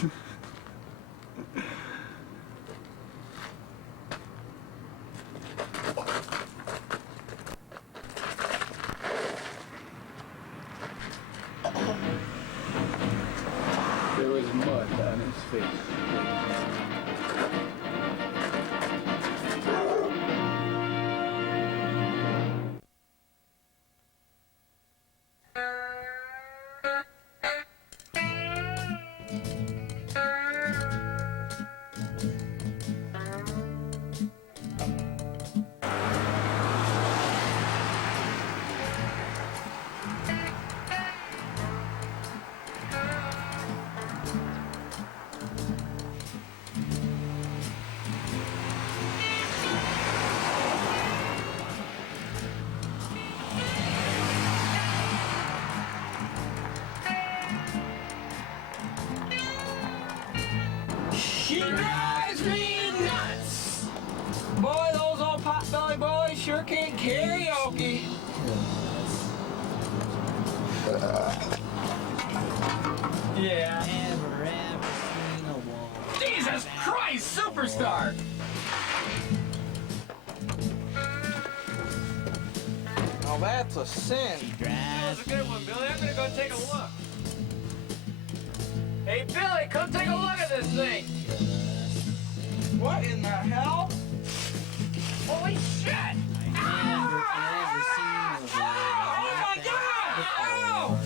There was mud on his face. She drives me nuts! Boy, those old potbelly boys sure can't karaoke. Yeah. Ever seen a wall? Jesus Christ, superstar! Now that's a sin. That was a good one, Billy. I'm gonna go take a look. Hey, Billy, come take a look at this thing! What in the hell? Holy shit! Ever seen a wall? Oh my God! Ow!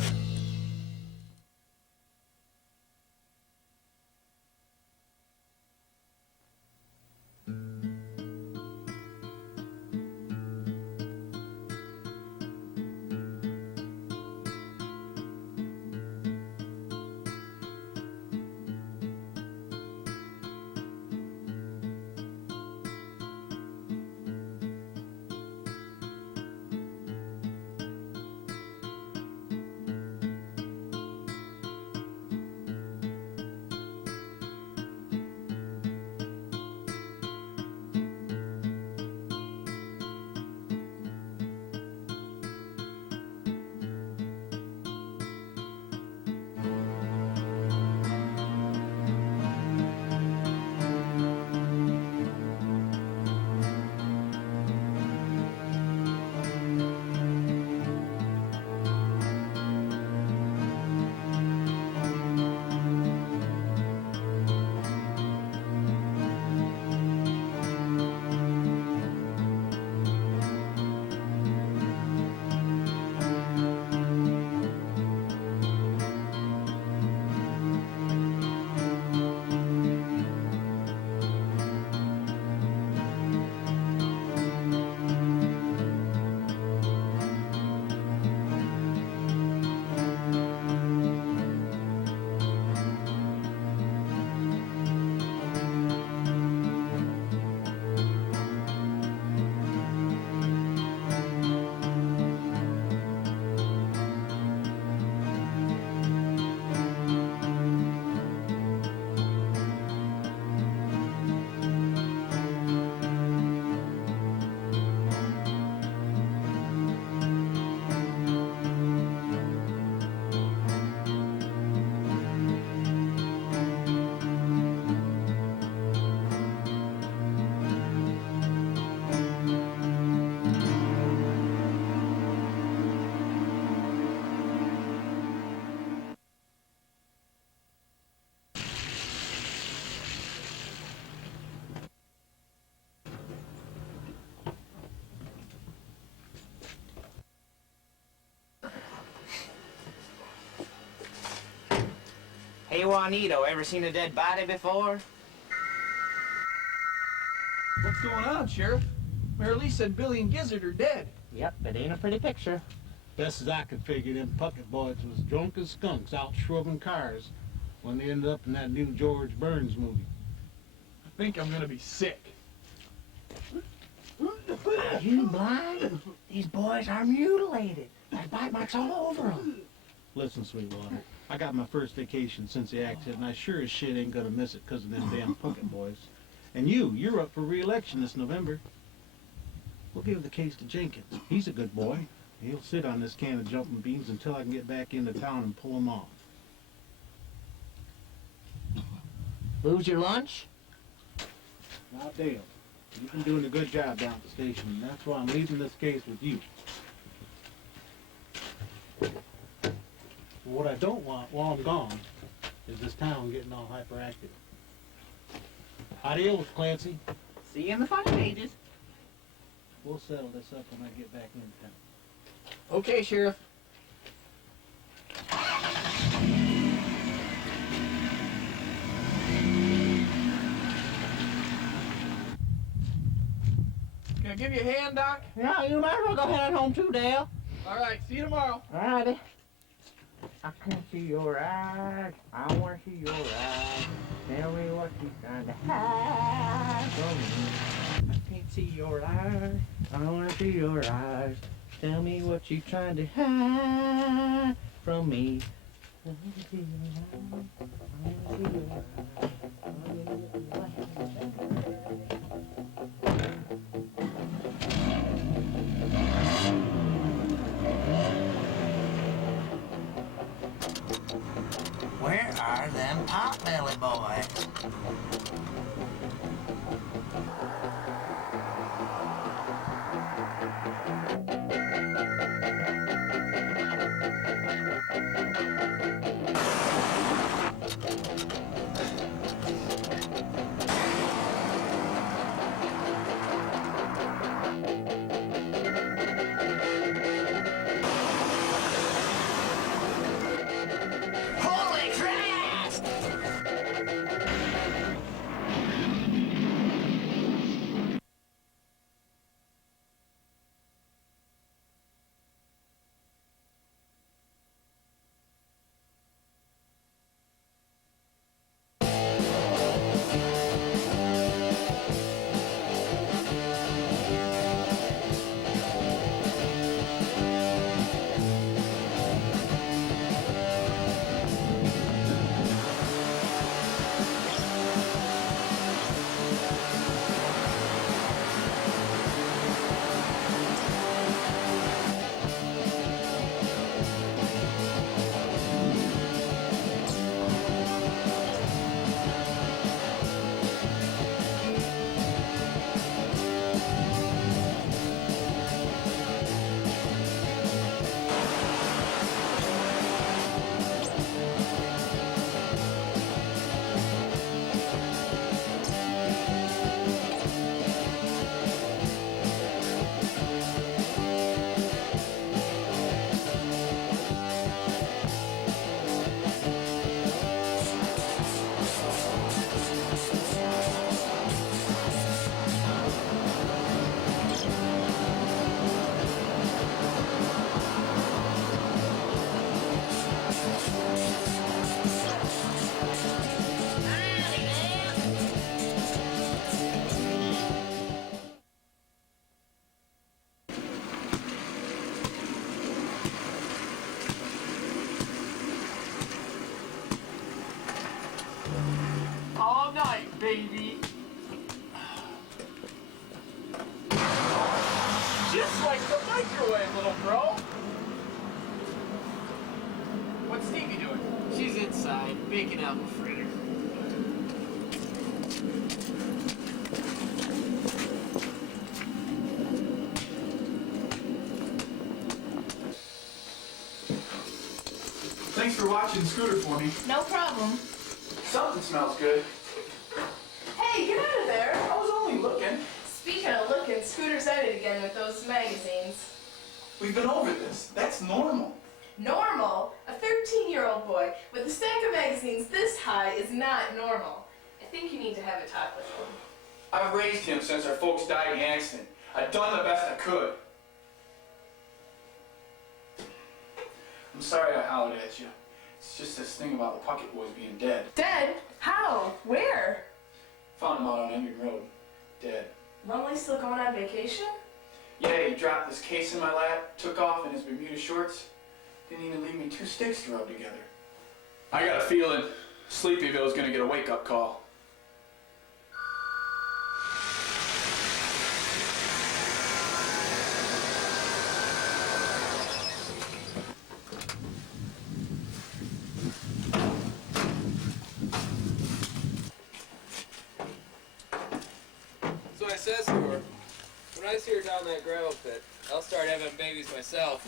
Hey, Juanito, ever seen a dead body before? What's going on, Sheriff? Mary Lee said Billy and Gizzard are dead. Yep, it ain't a pretty picture. Best as I could figure, them Puckett boys was drunk as skunks out shrugging cars when they ended up in that new George Burns movie. I think I'm gonna be sick. Are you blind? These boys are mutilated. There's bite marks all over them. Listen, Sweetwater, I got my first vacation since the accident, and I sure as shit ain't gonna miss it 'cause of them damn Puckett boys. And you're up for re-election this November. We'll give the case to Jenkins. He's a good boy. He'll sit on this can of jumping beans until I can get back into town and pull him off. Lose your lunch? Now, Dale, you've been doing a good job down at the station, and that's why I'm leaving this case with you. What I don't want while I'm gone is this town getting all hyperactive. Adios, Clancy. See you in the fun pages. We'll settle this up when I get back in town. Okay, Sheriff. Can I give you a hand, Doc? Yeah, you might as well go head home too, Dale. All right, see you tomorrow. Alrighty. I can't see your eyes. I want to see your eyes. Tell me what you're trying to hide from me. I can't see your eyes. I want to see your eyes. Tell me what you're trying to hide from me. I want to see your eyes. I want to see your eyes. Where are them potbelly boys? Holy Christ! All night, baby. Just like the microwave, little bro. What's Stevie doing? She's inside, baking apple fritter. Thanks for watching Scooter for me. No problem. Something smells good. Hey, get out of there. I was only looking. Speaking of looking, Scooter's at it again with those magazines. We've been over this. That's normal. Normal? A 13-year-old boy with a stack of magazines this high is not normal. I think you need to have a talk with him. I've raised him since our folks died in the accident. I've done the best I could. I'm sorry I hollered at you. It's just this thing about the Puckett boys being dead. Dead? How? Where? Found him out on Indian Road. Dead. Lonely still going on vacation? Yeah, he dropped this case in my lap, took off in his Bermuda shorts. Didn't even leave me 2 sticks to rub together. I got a feeling Sleepyville's gonna get a wake-up call. says to her, when I see her down that gravel pit, I'll start having babies myself.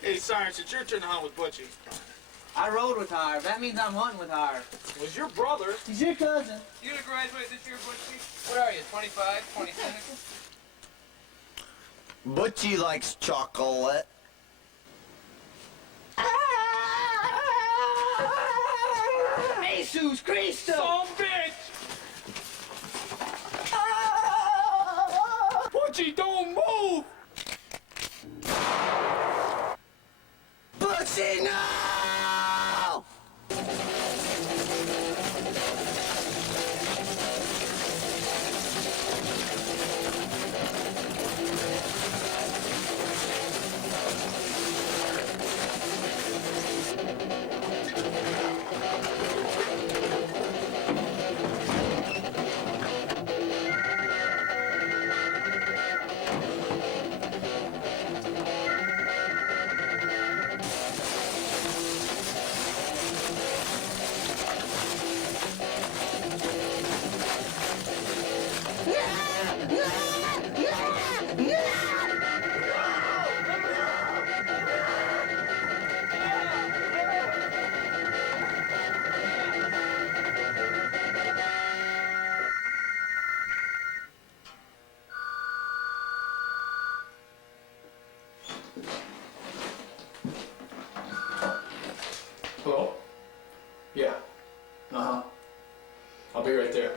Hey, Sarge, it's your turn to hunt with Butchie. I rode with her. That means I'm hunting with her. Was your brother? He's your cousin. You gonna graduate this year, Butchie? What are you, 25, 26? Butchie likes chocolate. Jesus Cristo! Some bitch! Butchie, don't move! Butchie, no! Hello? Yeah. Uh-huh. I'll be right there.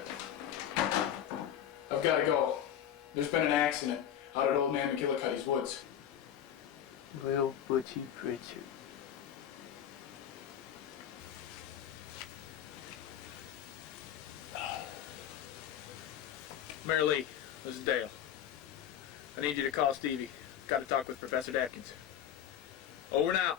I've got to go. There's been an accident out at Old Man McGillicuddy's woods. Well, Butchie Pritchard. Mary Lee, this is Dale. I need you to call Stevie. Got to talk with Professor Dabkins. Over and out.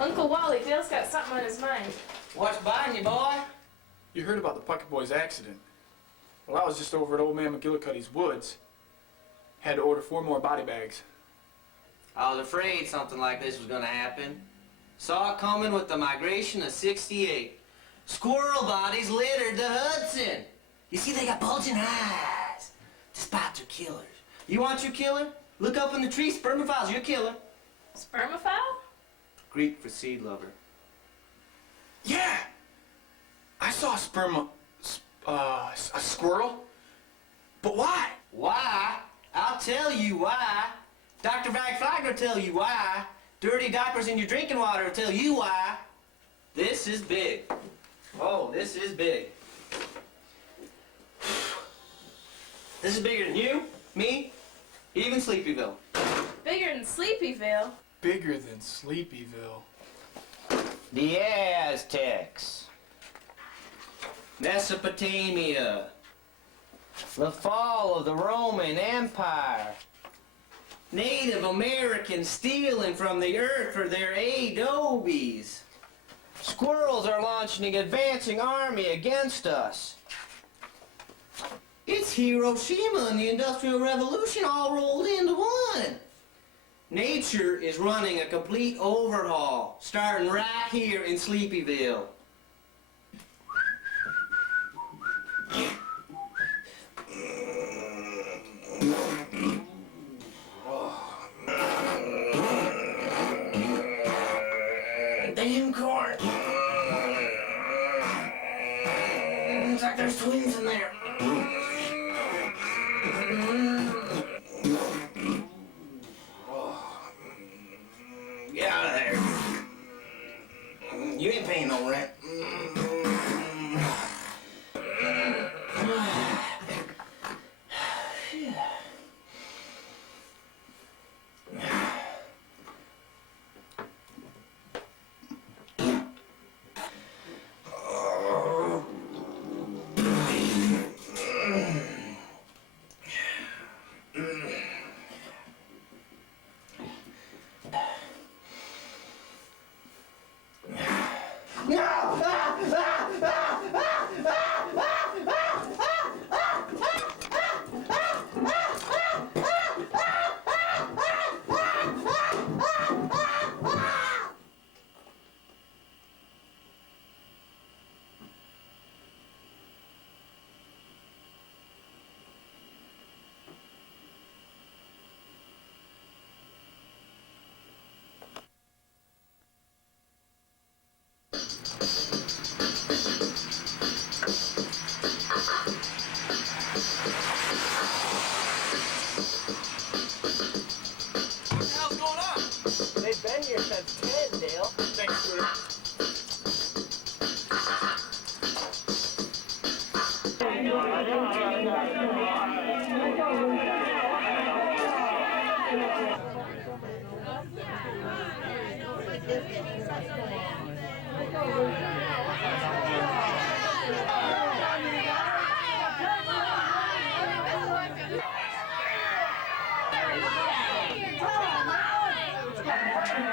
Uncle Wally, Dale's got something on his mind. What's buying you, boy? You heard about the Puckett Boys accident. Well, I was just over at Old Man McGillicuddy's woods. Had to order 4 more body bags. I was afraid something like this was gonna happen. Saw it coming with the migration of '68. Squirrel bodies littered the Hudson. You see, they got bulging eyes. The spots are killers. You want your killer? Look up in the tree, spermophile's your killer. Spermophile? Greek for seed lover. Yeah! I saw a squirrel. But why? Why? I'll tell you why. Dr. Vagflag will tell you why. Dirty diapers in your drinking water will tell you why. This is big. Oh, this is big. This is bigger than you, me, even Sleepyville. Bigger than Sleepyville. Bigger than Sleepyville. The Aztecs. Mesopotamia. The fall of the Roman Empire. Native Americans stealing from the earth for their adobes. Squirrels are launching an advancing army against us. It's Hiroshima and the Industrial Revolution all rolled into one. Nature is running a complete overhaul, starting right here in Sleepyville. Damn corn. Looks like there's twins in there.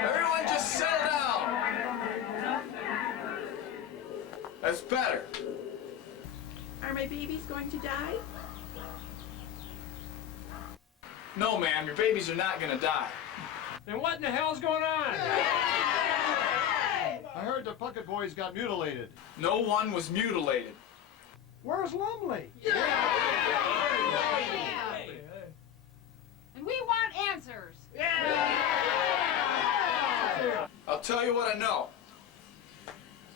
Everyone just settle down. That's better. Are my babies going to die? No, ma'am, your babies are not gonna die. Then what in the hell's going on? I heard the Puckett boys got mutilated. No one was mutilated. Where's Lumley? And we want answers. I'll tell you what I know.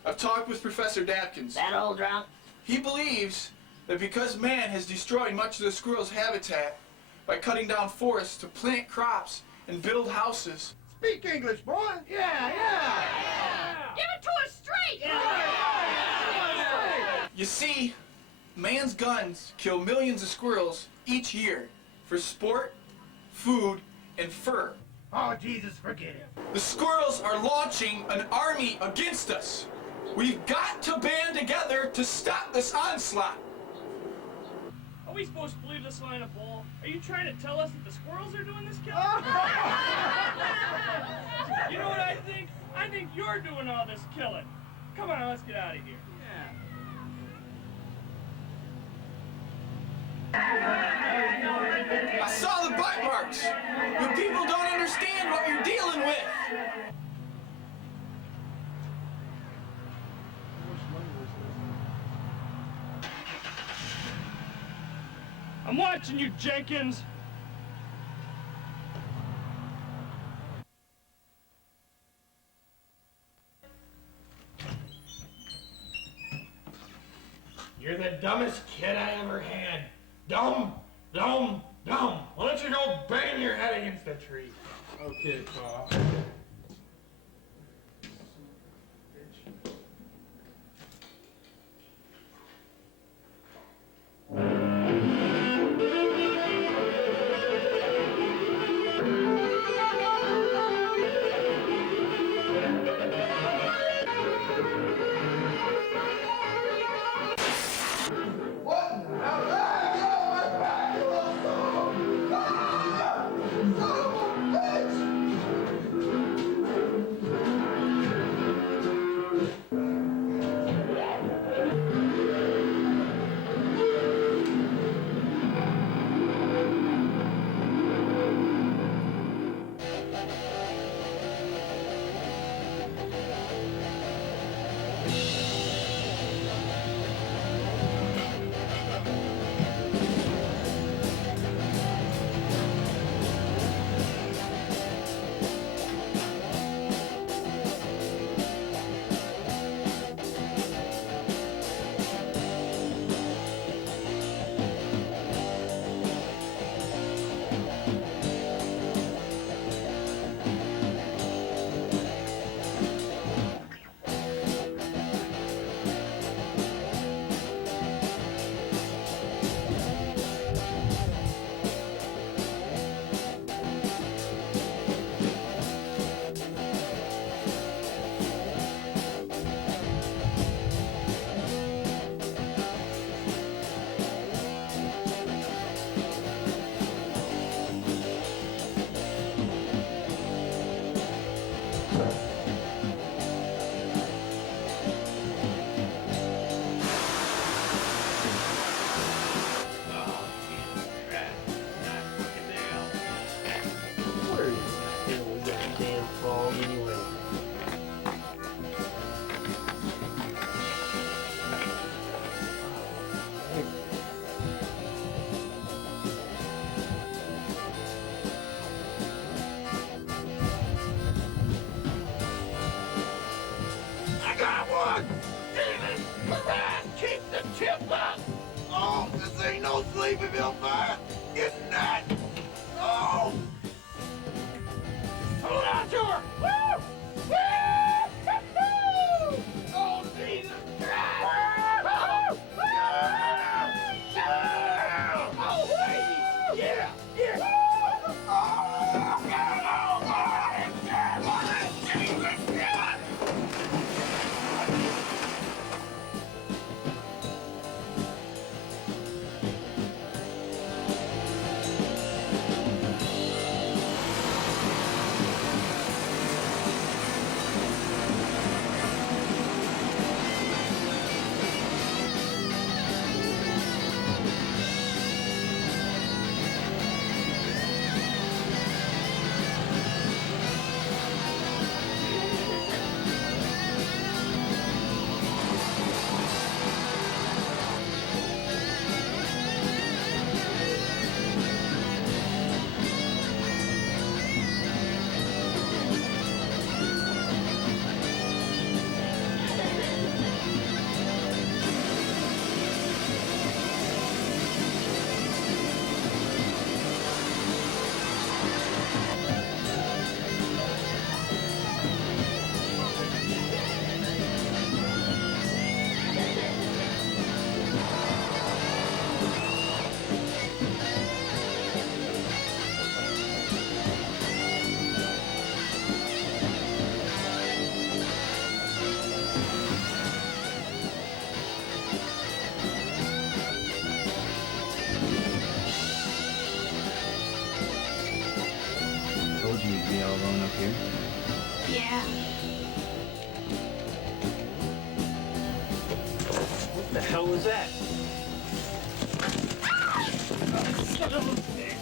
I've talked with Professor Dabkins. That old drunk? He believes that because man has destroyed much of the squirrel's habitat by cutting down forests to plant crops and build houses. Speak English, boy. Give it to us straight. You see, man's guns kill millions of squirrels each year for sport, food, and fur. Oh, Jesus, forget it. The squirrels are launching an army against us. We've got to band together to stop this onslaught. Are we supposed to believe this line of bull? Are you trying to tell us that the squirrels are doing this killing? You know what I think? I think you're doing all this killing. Come on, let's get out of here. I saw the bite marks. You people don't understand what you're dealing with. I'm watching you, Jenkins. You're the dumbest kid I ever had. Dumb, dumb, dumb. Why don't you go bang your head against the tree? Okay, Pa. Oh, this ain't no Sleepyville fire. Getting that. Oh! Hold on to her. Woo! Woo! Woo! Oh, Jesus Christ! Woo! Woo! around here? Yeah. What the hell was that? Son of a bitch.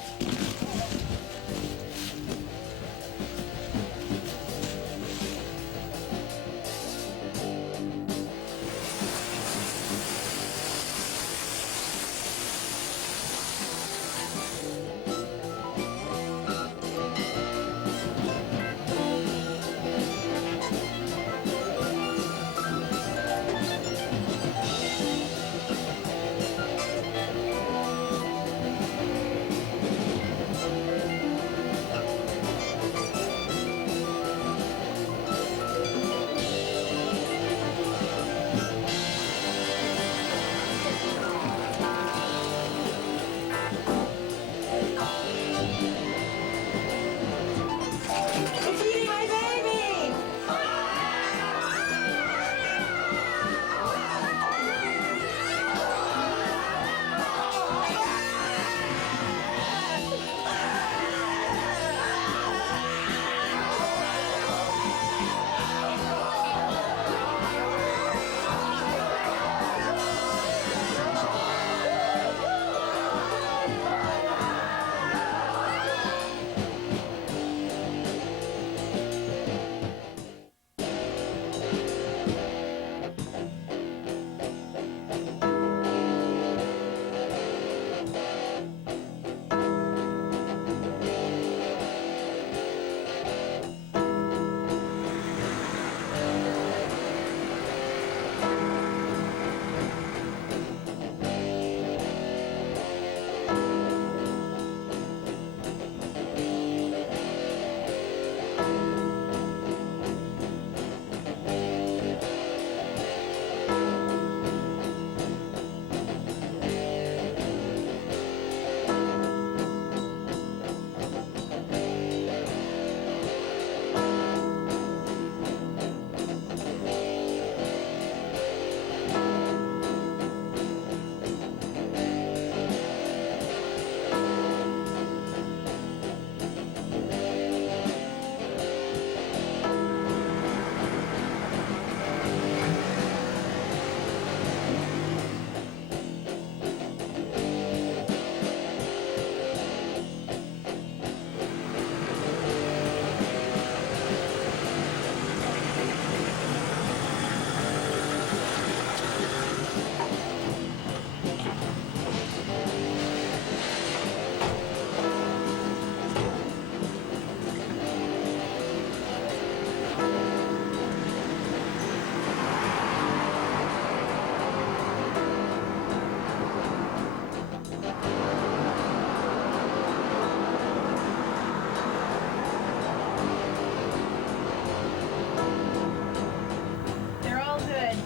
They're all good.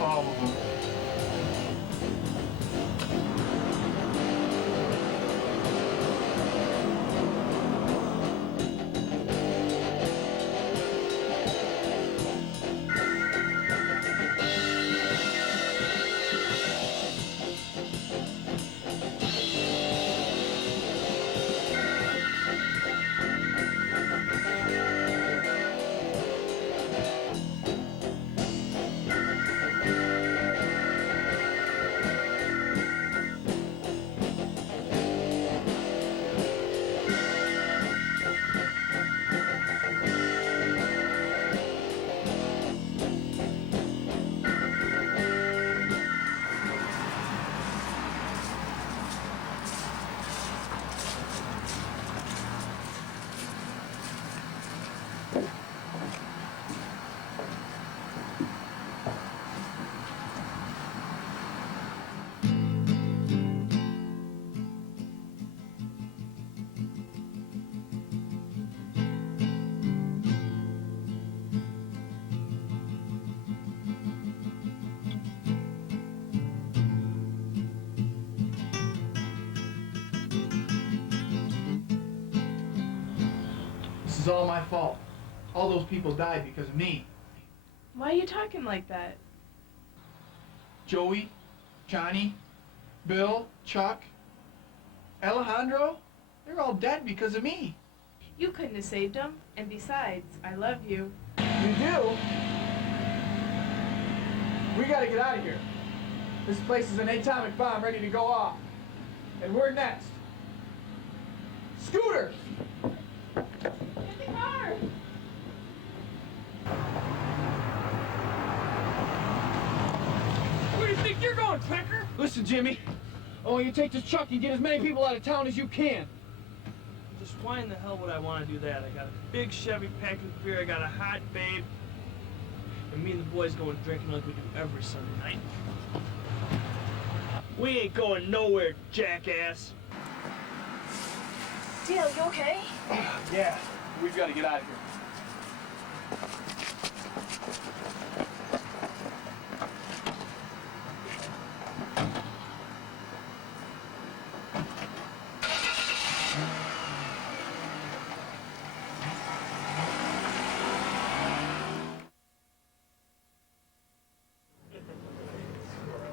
All of them. This is all my fault. All those people died because of me. Why are you talking like that? Joey, Johnny, Bill, Chuck, Alejandro, they're all dead because of me. You couldn't have saved him. And besides, I love you. You do? We gotta get out of here. This place is an atomic bomb ready to go off. And we're next. Scooter! Get the car! Where do you think you're going, Cracker? Listen, Jimmy. I want you to take this truck and get as many people out of town as you can. Just why in the hell would I want to do that? I got a big Chevy packed with beer, I got a hot babe, and me and the boys going drinking like we do every Sunday night. We ain't going nowhere, jackass. Dale, you okay? Yeah, we've got to get out of here.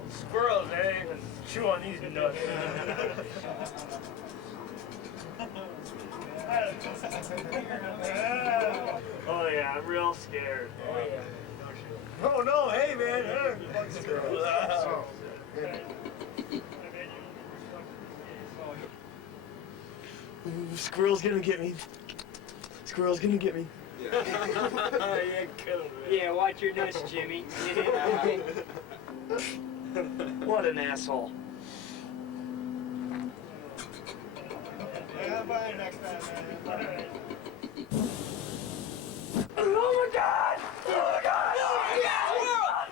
Squirrels, eh? Chew on these nuts. Oh yeah, I'm real scared. Oh yeah. Oh no, hey man. Squirrel's gonna get me. Squirrel's gonna get me. Yeah, watch your nuts, Jimmy. What an asshole. Oh my god! Oh my god!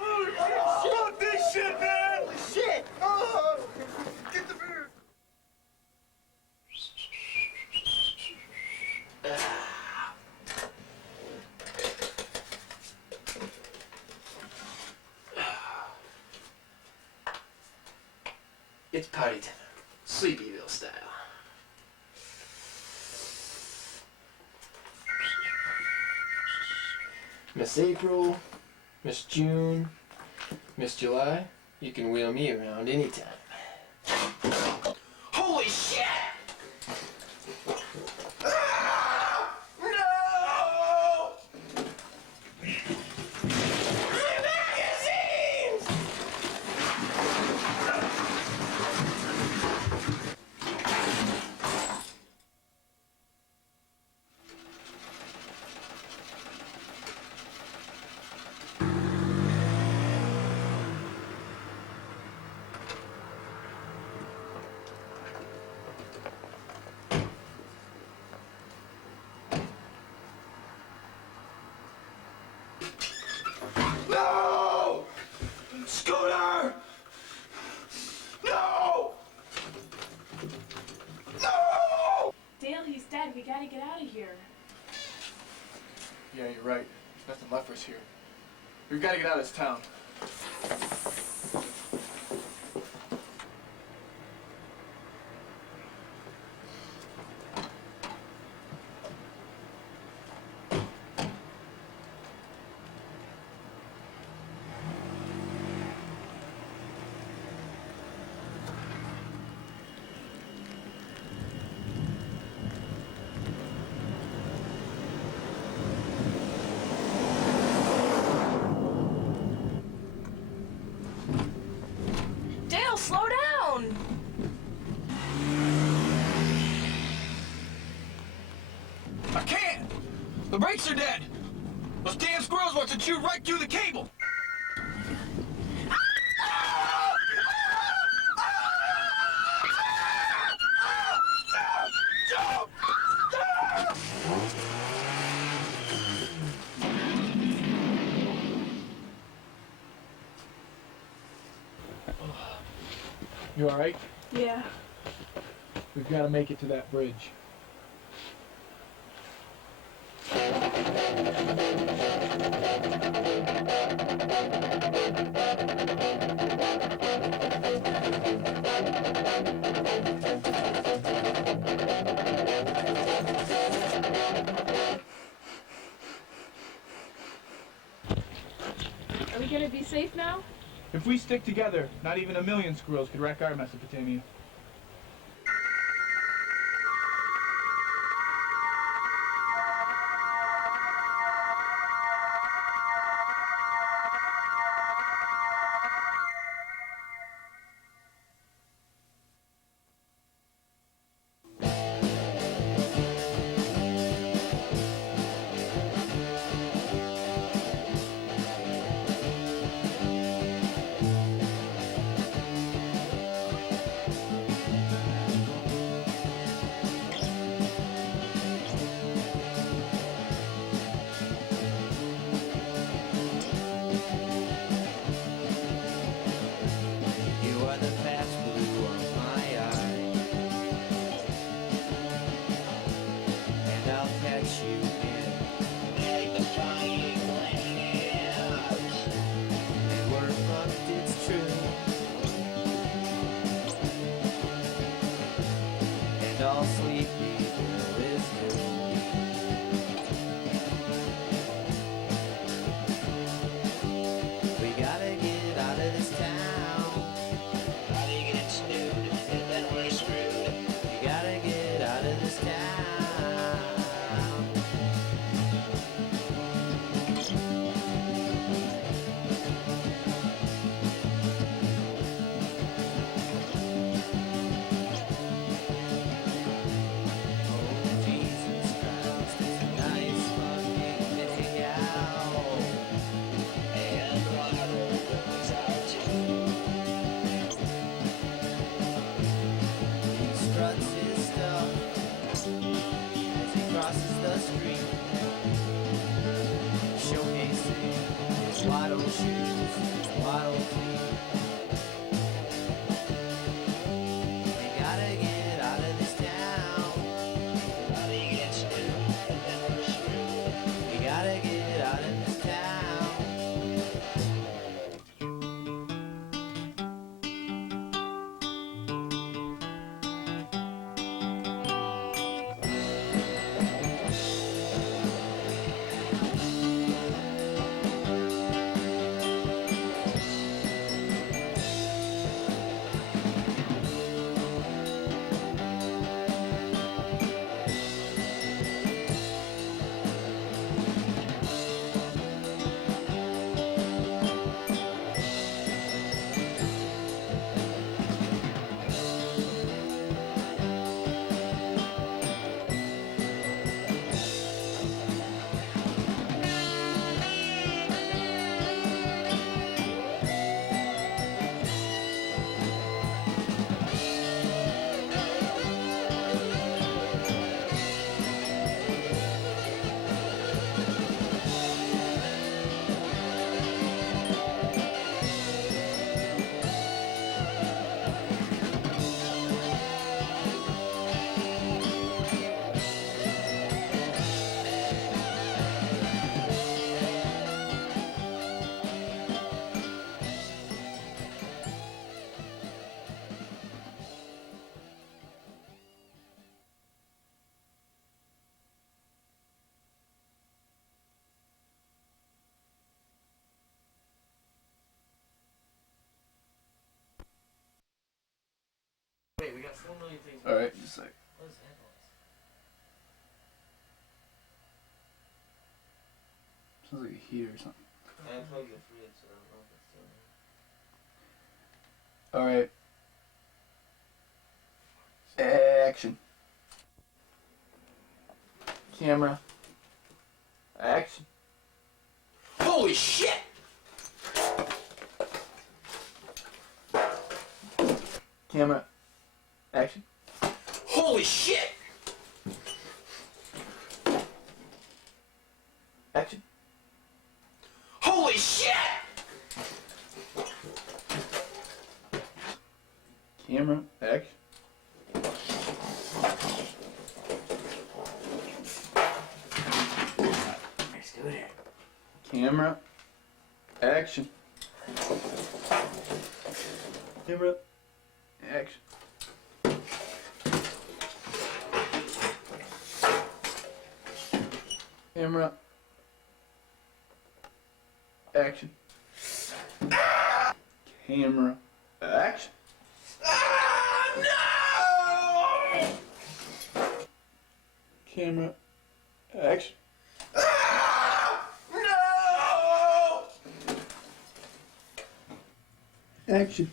Oh yeah! Fuck this shit, man! Holy shit! Oh! Get the beer! It's party time. Sleepyville style. Miss April, Miss June, Miss July, you can wheel me around anytime. Holy shit! Ah! No! My magazines! No! Scooter! No! No! Dale, he's dead. We gotta get out of here. Yeah, you're right. There's nothing left for us here. We've got to get out of this town. Dale, slow down! I can't! The brakes are dead! Those damn squirrels want to chew right through the cable! You alright? Yeah. We've got to make it to that bridge. Are we gonna be safe now? If we stick together, not even a million squirrels could wreck our Mesopotamia. and all Sleepyville is cool. We gotta get out of this town. How do you get snood and then we're screwed? We gotta get out of this town. Waddle shoes, waddle feet. We gotta get out of this town. How do you get screwed and then we're screwed? We gotta get out of this town. Wait, we got 4 million things. Alright, just like. What is that? Sounds like a heater or something. I unplugged the fridge, so I don't know if it's still there. Alright. Action. Camera. Action. Holy shit! Camera. Action. Holy shit! Action. Holy shit! Camera. Action. Let's do it. Camera. Action. Camera. Action. Camera. Action. Camera. Action. Camera. Action. Action.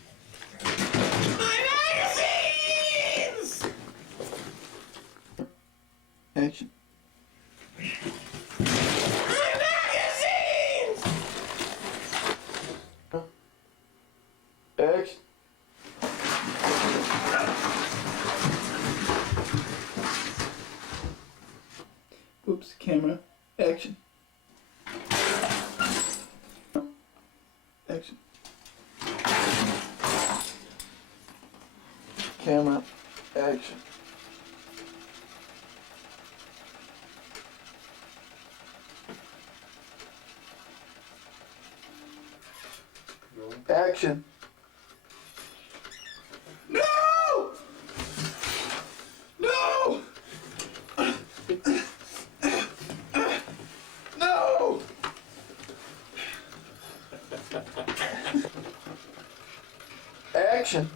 Action. Action. Oops, camera. Action. Action. Camera. Action. Action. No! No! Action.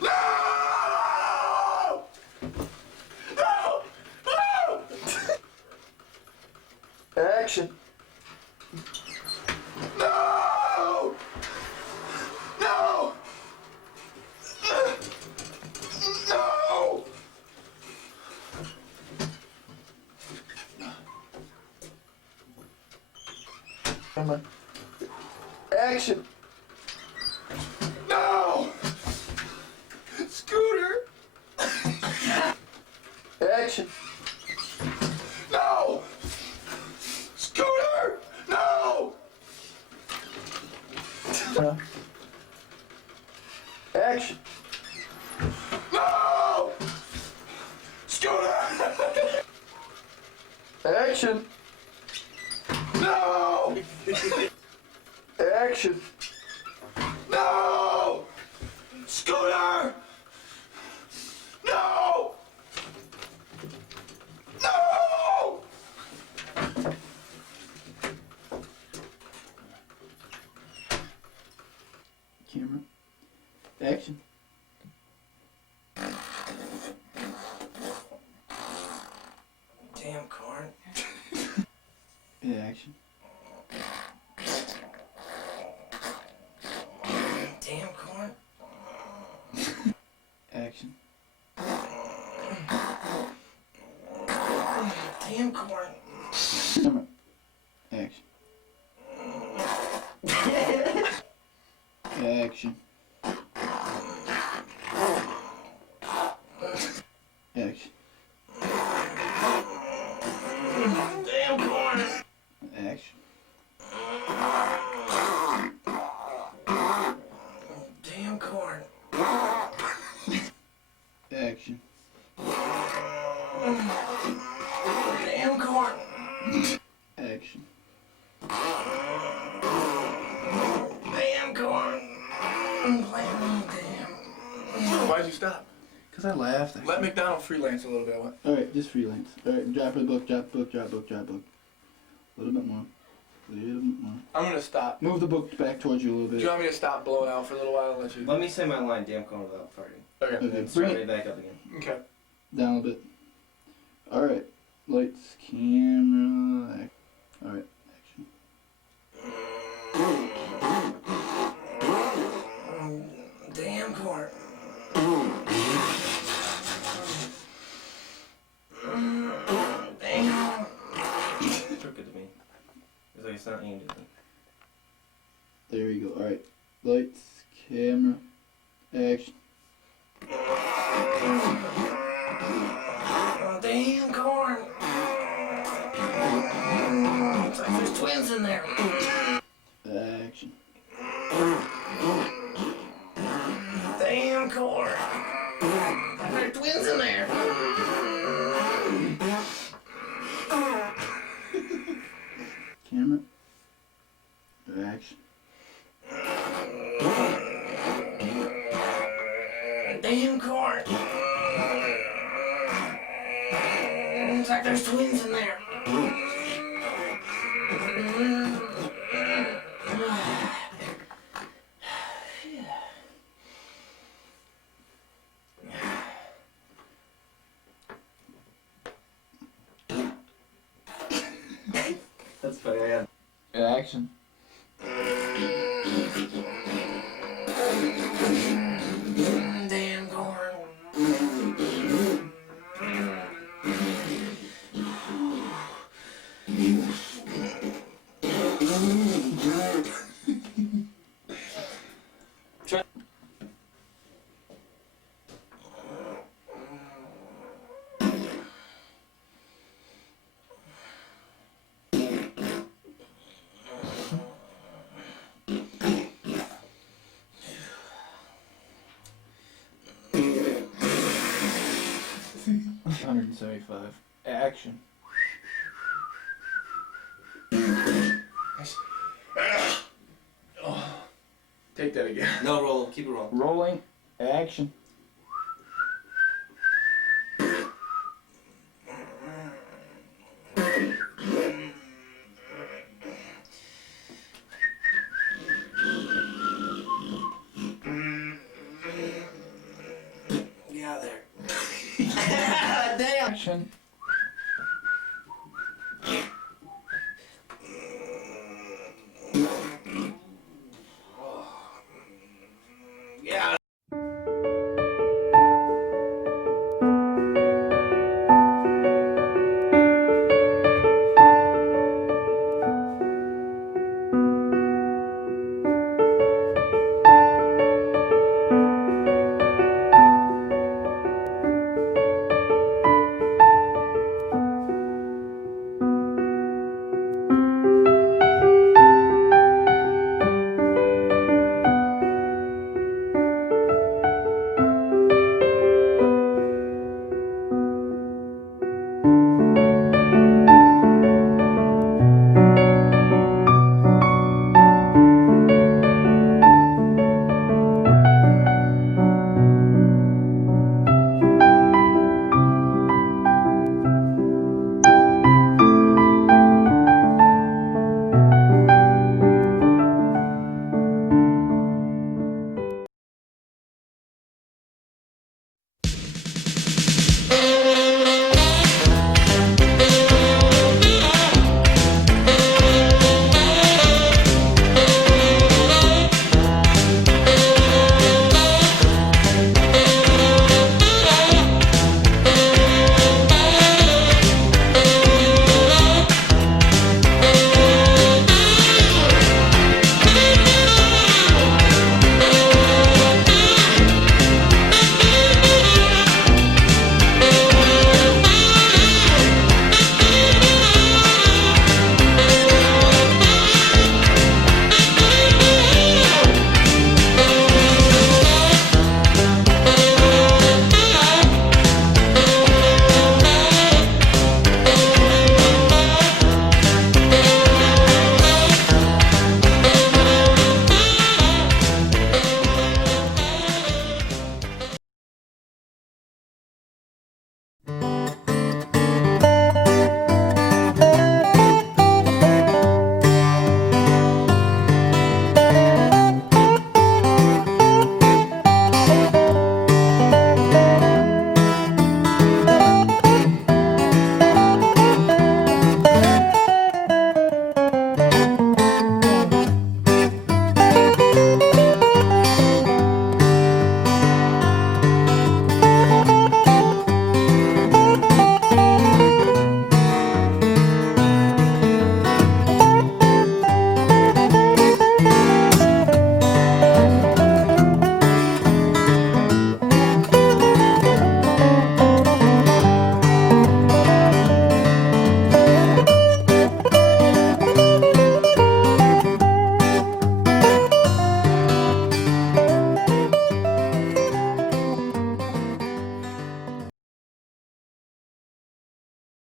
No! No! No! Action. No! No! No! Come on. Action. No! Scooter! Action. No! Scooter! No! Action. No! Scooter! Action. No! Action. No! Scooter! No! No! Camera. Action. Damn corn. Action. Damn corn. Action. Damn corn. Camera. Action. Action. Action. Damn corn. Action. Damn corn. Action. Damn corn. Action. Damn corn. Why'd you stop? Because I laughed. Let McDonald freelance a little bit. What? Alright, just freelance. Alright, drop the book, drop the book, drop the book, drop the book. A little bit more. A little bit more. I'm gonna stop. Move the book back towards you a little Do bit. you want me to stop blowing out for a little while and let you? Let me say my line, damn corn, without farting. Okay. And then Okay, start bring it it back up again. Okay. down a bit. Alright, lights, camera. Alright, action. Damn corn. Damn. Took it to me. It's like it's not aimed at me. There you go. Alright, lights, camera, action. Damn corn. It's like there's twins in there. Action. Damn corn. There's twins in there. Camera, action. Damn corn. It's like there's twins in there. That's funny, I got Action. Damn corn. $175. Action. Oh, take that again. No, roll. Keep it rolling. Rolling. Action. out of there. Damn. Action.